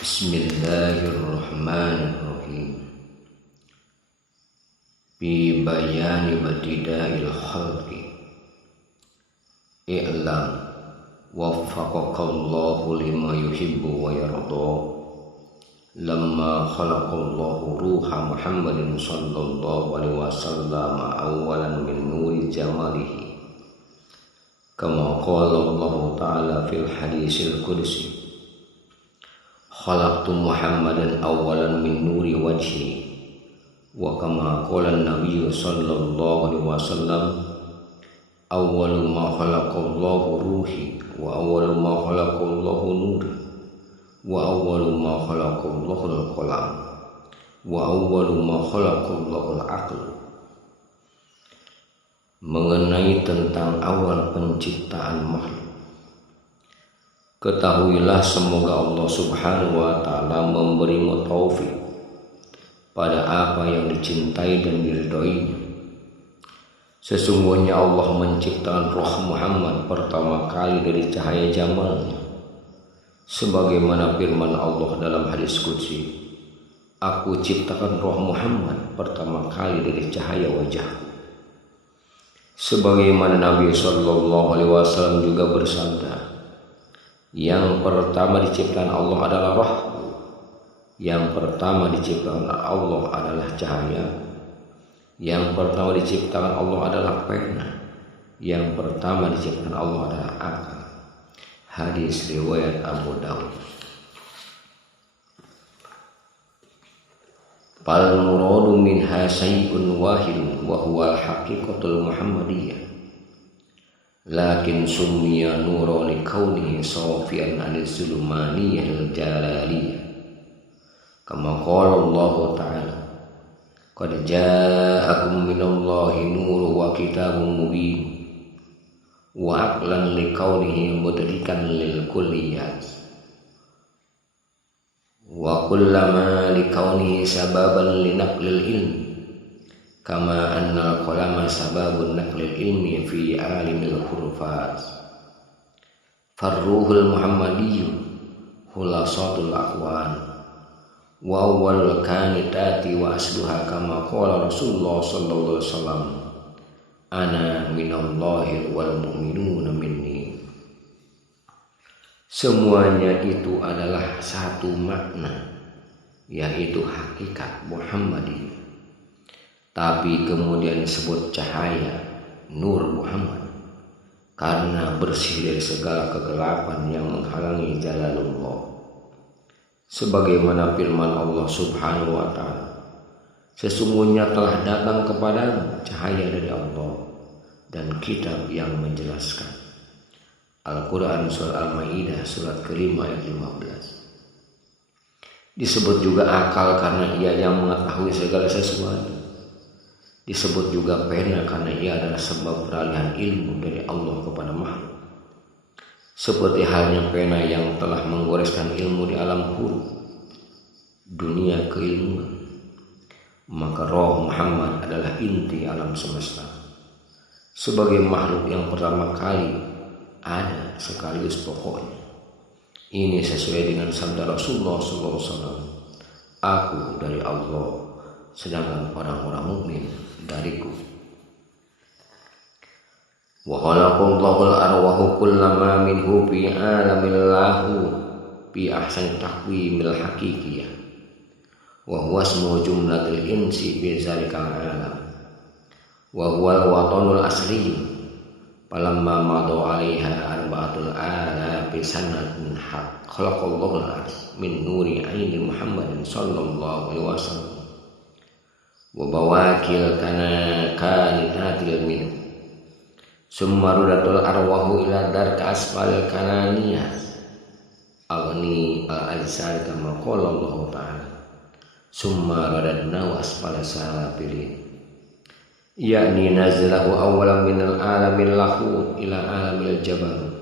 Bismillahirrahmanirrahim. Bi bayani batida'il khalqi i'lam waffaqakallahu lima yuhibbu wa yarda. Lamma khalaqallahu ruha Muhammadin sallallahu alaihi wasallam awalan min nuri jamalihi, kama qala Allah ta'ala fil hadisil qudsi, khalaqtu Muhammadan awalan min nuri wajhi. Wa kama qala an-nabiy sallallahu alaihi wasallam, awwalu ma khalaqallahu ruhi wa awwalu ma khalaqallahu nuri wa awwalu ma khalaqallahu al-qalam wa awwalu ma khalaqallahu al-aql. Mengenai tentang awal penciptaan makhluk, ketahuilah semoga Allah subhanahu wa ta'ala memberimu taufik pada apa yang dicintai dan diridhoinya. Sesungguhnya Allah menciptakan roh Muhammad pertama kali dari cahaya jamalnya, sebagaimana firman Allah dalam hadis qudsi, aku ciptakan roh Muhammad pertama kali dari cahaya wajahku. Sebagaimana Nabi sallallahu alaihi wasallam juga bersabda, yang pertama diciptakan Allah adalah rohku, yang pertama diciptakan Allah adalah cahaya, yang pertama diciptakan Allah adalah pena, yang pertama diciptakan Allah adalah akal. Hadis riwayat Abu Dawud. Fal muradu minha syai'un wahidun wa huwa al-haqiqatul muhammadiyah, lakin summiya nuran li kaunihi safiyan anil zulumaniyahil jalaliyah, kama qala Allah ta'ala, qad ja'akum minallahi nurun wa kitabun mubin, wa aqlan li kaunihi mudrikan lil kulliyat, wa kullama li kaunihi sababan li naqlil ilmi, kama anna al-qalama sababun naqlil ilmi fi alimil hurufat. Farruhul muhammadiyyu khulasatul aqwan wa awwal kanitati wa asluha, kama qala Rasulullah sallallahu alaihi wasallam, ana minallahi wal mu'minuna minni. Semuanya itu adalah satu makna, yaitu hakikat Muhammadiyah, tapi kemudian disebut cahaya nur Muhammad karena bersih dari segala kegelapan yang menghalangi jalalullah. Sebagaimana firman Allah subhanahu wa ta'ala, sesungguhnya telah datang kepadamu cahaya dari Allah dan kitab yang menjelaskan. Al-Quran Surah Al-Ma'idah surat ke-5 ayat 15. Disebut juga akal karena ia yang mengetahui segala sesuatu. Disebut juga pena karena ia adalah sebab peralihan ilmu dari Allah kepada makhluk, seperti halnya pena yang telah menggoreskan ilmu di alam huruf, dunia keilmuan. Maka roh Muhammad adalah inti alam semesta, sebagai makhluk yang pertama kali ada sekaligus pokoknya. Ini sesuai dengan sabda Rasulullah SAW, aku dari Allah, sedangkan orang-orang mukmin dariku. Wa khalaqallahu al-arwahu kullama minhu fi alamil lahu bi ahsani taqwimil haqiqiyah, wa huwa ismu jumlatil insi fi zalikal alam, wa huwa al-watanul asli. Falamma madu 'alaiha arba'atul alafi sanatin khalaqallahu al-ardh min nuri 'aini Muhammadin sallallahu alaihi wasallam wa bawakil kanitatil min, summa rudatul arwahu ila darka asfalil kananiyah agni al-ajsar, kama qala Allah ta'ala, summa radadna wa asfala safirin, yakni nazalahu awalan minal alamil lahut ila alamil jabarut.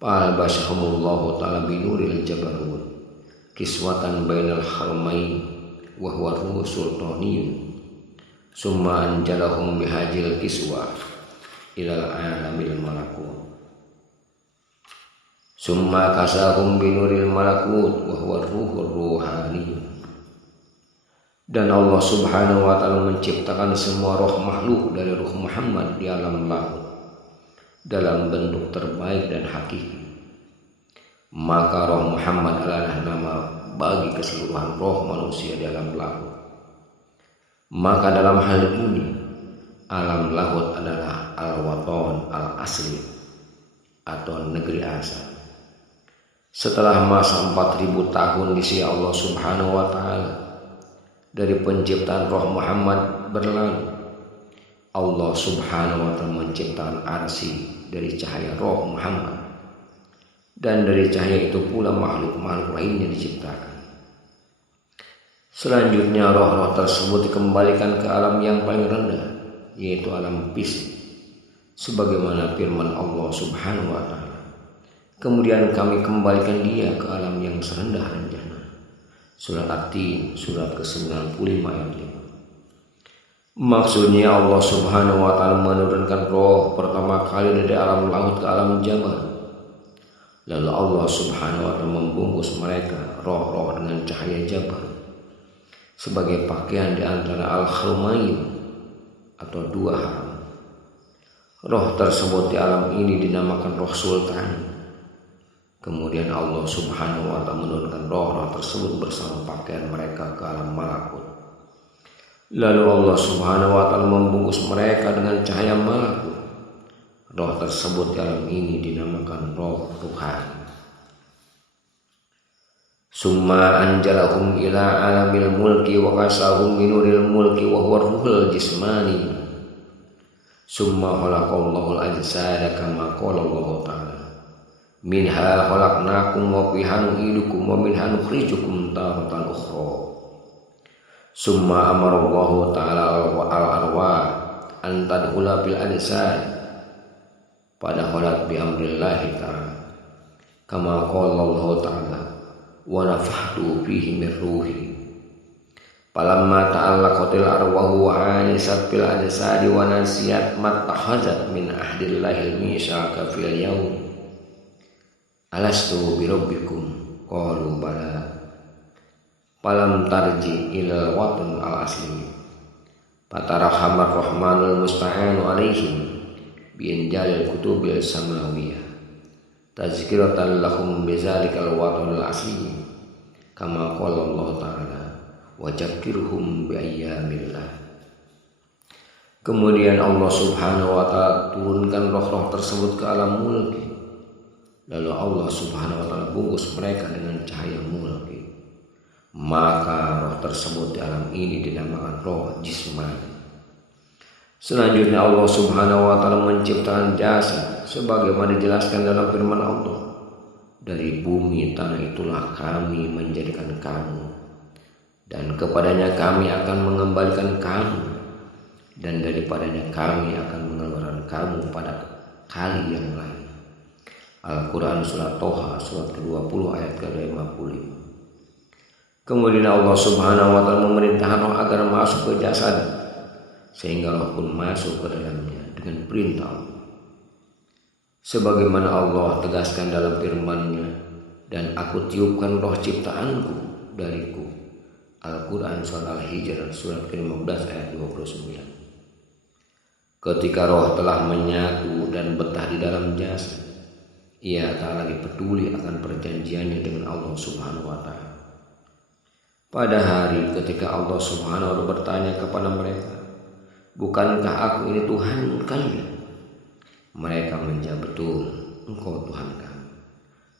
Fal basahumullahu ta'ala binuril jabarut kiswatan bainal harmain wa huwa ruh sultaniyun, summa anjalahum bihajil kiswa ilal alamil malakut. Summa kasahum binuril malakut wa huwa ruhur ruhani. Dan Allah subhanahu wa ta'ala menciptakan semua roh makhluk dari ruh Muhammad di alam lahut dalam bentuk terbaik dan hakiki. Maka roh Muhammad adalah nama bagi keseluruhan roh manusia di alam lahut. Maka dalam hal ini alam lahut adalah al-waton al-asli atau negeri asal. Setelah masa 4000 tahun di sisi Allah subhanahu wa ta'ala dari penciptaan roh Muhammad berlalu, Allah subhanahu wa ta'ala menciptakan arsy dari cahaya roh Muhammad, dan dari cahaya itu pula makhluk-makhluk lainnya diciptakan. Selanjutnya roh-roh tersebut dikembalikan ke alam yang paling rendah, yaitu alam fisik, sebagaimana firman Allah subhanahu wa ta'ala, kemudian kami kembalikan dia ke alam yang serendah-rendahnya. Surat At-Tin, surat ke-95 ayat 5. Maksudnya Allah subhanahu wa ta'ala menurunkan roh pertama kali dari alam laut ke alam jabar. Lalu Allah subhanahu wa ta'ala membungkus mereka roh-roh dengan cahaya jabar sebagai pakaian di antara al-khumayim atau dua haram. Roh tersebut di alam ini dinamakan roh sultan. Kemudian Allah subhanahu wa ta'ala menurunkan roh-roh tersebut bersama pakaian mereka ke alam malakut. Lalu Allah subhanahu wa ta'ala membungkus mereka dengan cahaya malakut. Roh tersebut di alam ini dinamakan roh ruhani. Summa anjalahum ila alamil mulki wa kasahum minuril mulki wa huwa ruhul jismani. Summa khalaqallahu al-ajsada kama qala Allah ta'ala, minha khalaqnakum wa fiha nu'idukum wa minha nukhrijukum taratan ukhra. Summa amara Allah ta'ala al-arwah an tadkhula bil ajsad pada khalat bi amrillahi ta'ala kama qala Allah ta'ala wa nafahtu fihi min ruhi. Falamma ta'allaqatil arwahu wa anisat fil ajsadi wa nasiyat mattakhazat min ahdillahil misaka fil yawm alastu birabbikum qalu bala falam tarji ilal watun al asli fatarahamar rahmanul musta'anu alaihim biinjalil kutubil samawiyah tazkiratan lahum bizalikal watun al asli kama qala Allah ta'ala wa jakkirhum bi ayyamillah. Kemudian Allah subhanahu wa ta'ala turunkan roh-roh tersebut ke alam mulki. Lalu Allah subhanahu wa ta'ala bungkus mereka dengan cahaya mulki. Maka roh tersebut di alam ini dinamakan roh jismani. Selanjutnya Allah subhanahu wa ta'ala menciptakan jasad sebagaimana dijelaskan dalam firman Allah, dari bumi tanah itulah kami menjadikan kamu, dan kepadanya kami akan mengembalikan kamu, dan daripadanya kami akan mengeluarkan kamu pada kali yang lain. Al-Quran surat Toha surat ke-20 ayat ke-55. Kemudian Allah subhanahu wa ta'ala memerintahkan roh agar masuk ke jasad, sehingga roh pun masuk ke dalamnya dengan perintah Allah. Sebagaimana Allah tegaskan dalam firman-Nya, dan aku tiupkan roh ciptaanku dariku. Al-Quran surat Al-Hijr surat ke-15 ayat 29. Ketika roh telah menyatu dan betah di dalam jasad, ia tak lagi peduli akan perjanjiannya dengan Allah subhanahu wa ta'ala. Pada hari ketika Allah subhanahu wa ta'ala bertanya kepada mereka, bukankah aku ini Tuhan kalian? Mereka menjawab, betul, engkau Tuhan kami.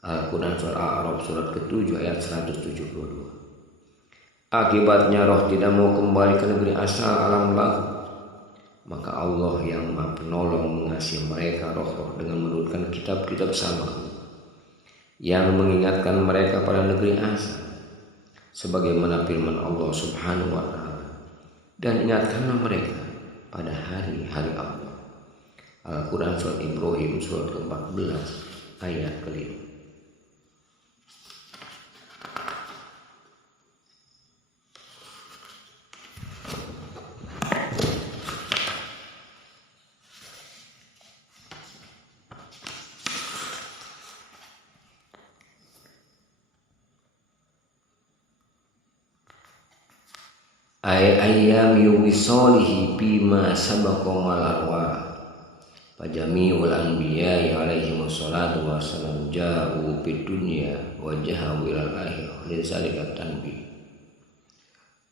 Al-Quran surat Al-A'raf surat ke-7 ayat 172. Akibatnya roh tidak mau kembali ke negeri asal alam lahut. Maka Allah yang Maha Penolong mengasihi mereka roh-roh dengan menurunkan kitab-kitab samawi yang mengingatkan mereka pada negeri asal, sebagaimana firman Allah subhanahu wa ta'ala, dan ingatkanlah mereka pada hari-hari Allah. Al-Quran surat Ibrahim surat ke-14 ayat ke-5. ay ayyami wisalihi bima sabaqa mal arwah. Fajami'ul anbiya'i alaihi wassalatu wassalam ja'u fid dunya wa jahawu ilal akhirah lidzalika tanbih.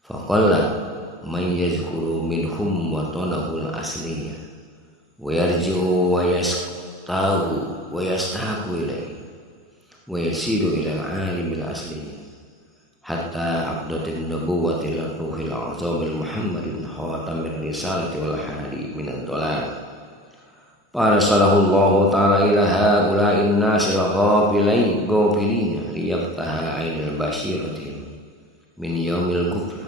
Faqalla man yazkuru minhum wa tanahul asliyah wa yarji'u wa yastahu wa yastahu ilaihi wa yasiru ilal alimil asliyah hatta abdatin nubuwwati ila ruhil azamil muhammadin khatamir risalati wal hadi minad dhalal. Farsalahullahu ta'ala ila haula'in nasil ghafilina liyaftaha ainal basyiratin min yaumil kufr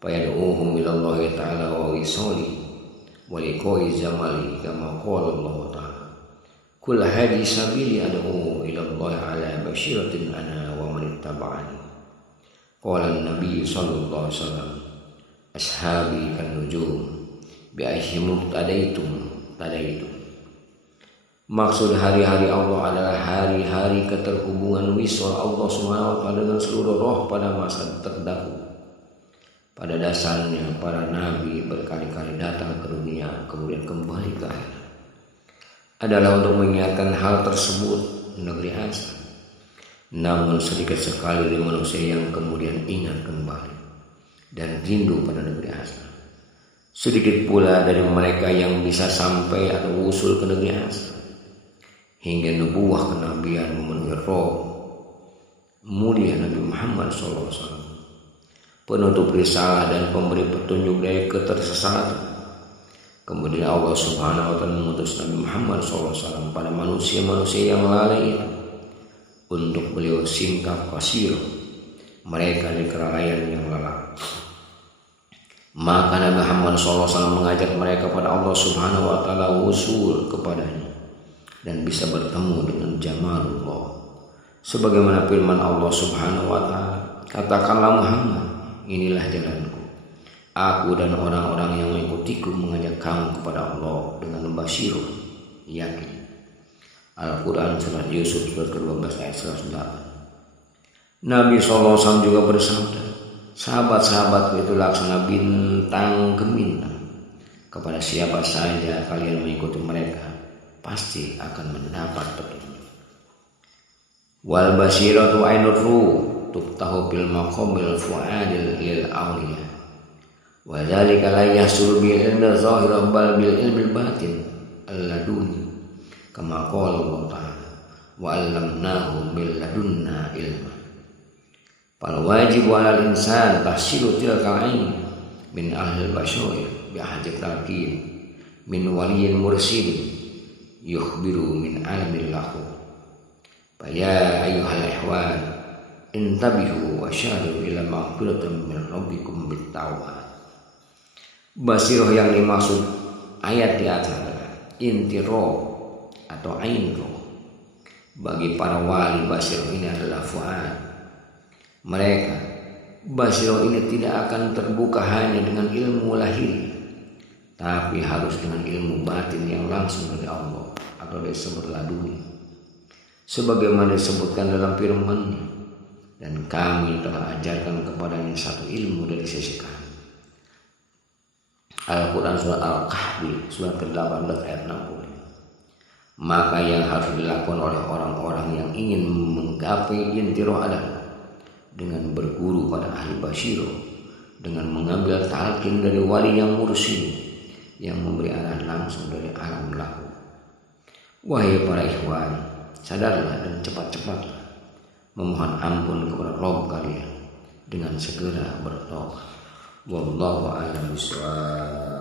fayad'uhum ila Allah ta'ala wa wisali wa liqa'i zamali kama qala Allah ta'ala kul hadi sabili ad'u ila Allah ala basyiratin ana wa man ittaba'ani. Qala an-nabiy sallallahu alaihi wasallam ashabi kan nujum bi ayyihim tadaitum. Maksud hari-hari Allah adalah hari-hari keterhubungan wisal Allah SWT dengan seluruh roh pada masa terdahulu. Pada dasarnya para nabi berkali-kali datang ke dunia kemudian kembali ke akhirat adalah untuk mengingatkan hal tersebut negeri asal. Namun sedikit sekali dari manusia yang kemudian ingat kembali dan rindu pada negeri asal. Sedikit pula dari mereka yang bisa sampai atau usul ke negeri asal hingga nubuah kenabian memenuhi roh mulia Nabi Muhammad SAW, penutup risalah dan pemberi petunjuk dari ketersesatan. Kemudian Allah Subhanahu wa Ta'ala mengutus Nabi Muhammad SAW pada manusia-manusia yang lalai itu untuk beliau singkap kasir mereka di kelalaian yang lalai. Maka Nabi Muhammad SAW mengajak mereka pada Allah Subhanahu wa Ta'ala usul kepadanya dan bisa bertemu dengan Jamalullah. Sebagaimana firman Allah Subhanahu wa Ta'ala, katakanlah Muhammad, inilah jalanku. Aku dan orang-orang yang mengikutiku mengajak kamu kepada Allah dengan membasyirun, yakin. Al-Quran surat Yusuf surat ke-12 ayat 108. Nabi SAW juga bersabda, sahabat-sahabatku itu laksana bintang gemintang. Kepada siapa saja kalian mengikuti mereka, pasti akan mendapat petunjuk. Wal basiratu ainur ruh tuftahu bil maqamil fuadil lil awliya. Wa dzalika la yahsul bil ilmi zahir bal bil ilmi batin alladuni. Kama qala Allah ta'ala wa 'allamnahu min ladunna ilma. Fal wajibu 'alal insan tahsilu tilkal ain min ahlil basyair bi hajat talqin min waliyyin mursyid yukhbiru min alamil lahu. Fa ya ayyuhal ikhwan intabihu wa syadu ila maghfiratin min rabbikum bit tawbah. Basirah yang dimaksud ayat di atas adalah inti roh atau ain roh. Bagi para wali basirah ini adalah fuad. Mereka basirah ini tidak akan terbuka hanya dengan ilmu lahir, tapi harus dengan ilmu batin yang langsung dari Allah atau disebut laduni. Sebagaimana disebutkan dalam firman-Nya, dan kami telah ajarkan kepadanya satu ilmu dari sisi kami. Al-Quran surat Al-Kahfi surat ke-18 ayat 60. Maka yang harus dilakukan oleh orang-orang yang ingin menggapai inti roh adalah dengan berguru pada ahli basyiro, dengan mengambil talqin dari wali yang mursyid yang memberi arahan langsung dari alam lahu. Wahai para ikhwan, sadarlah dan cepat-cepatlah memohon ampun kepada Rabb kalian dengan segera bertobat. Wallahu a'lam bishawab.